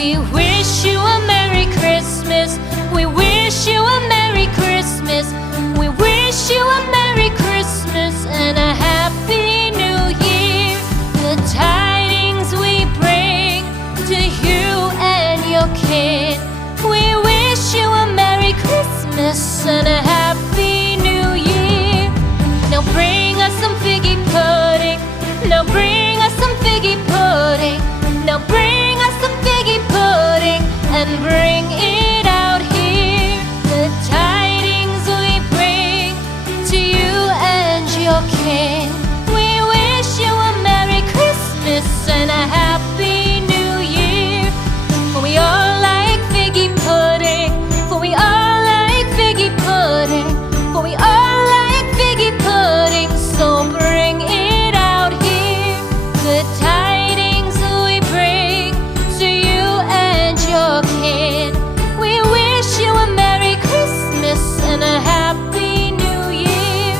We wish you a Merry Christmas. We wish you a Merry Christmas. We wish you a Merry Christmas and a Happy New Year. The tidings we bring to you and your kin. We wish you a Merry Christmas and a Happy New Year. Now bring us some figgy pudding. Now bring us some figgy pudding. Now bring us some figgy pudding and bring it out here. The tidings we bring to you and your kin. We wish you a Merry Christmas and a Happy New Year. For we all like figgy pudding. For we all like figgy pudding. For we all like figgy pudding. So bring it out here. The tidings we bring to you and your kin. We wish you a Merry Christmas and a Happy New Year.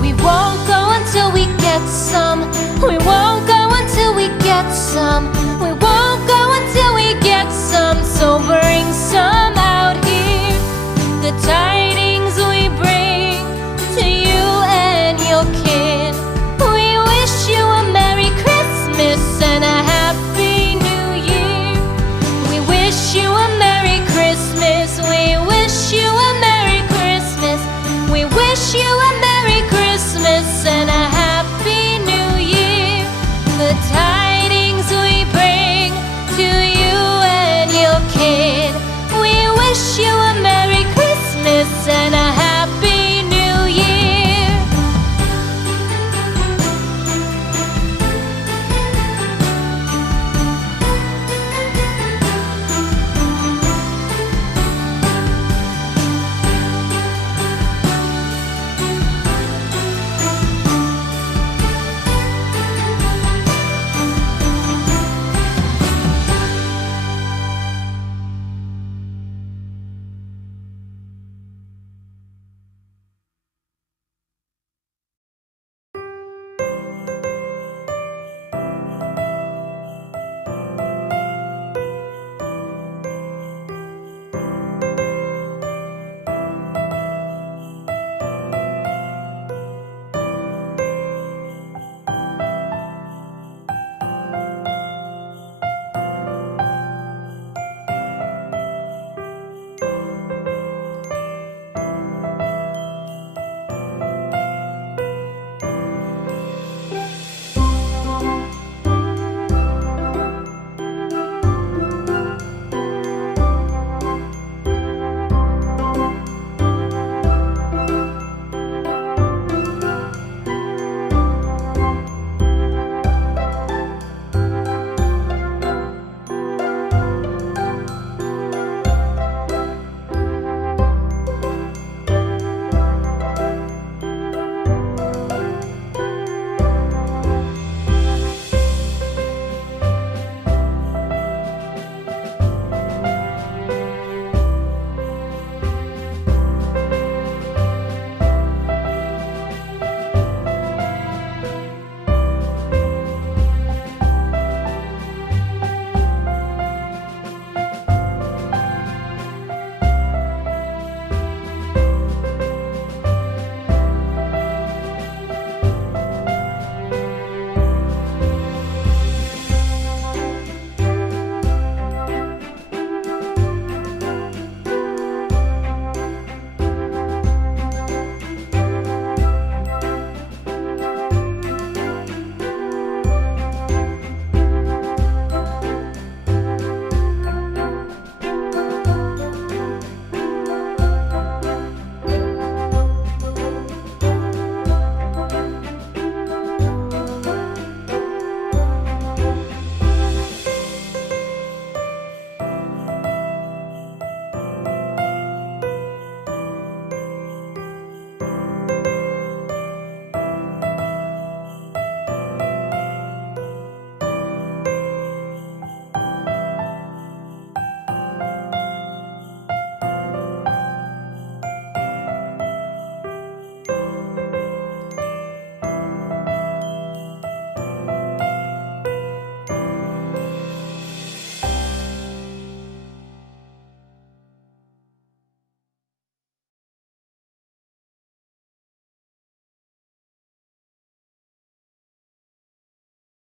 We won't go until we get some. We won't go until we get some.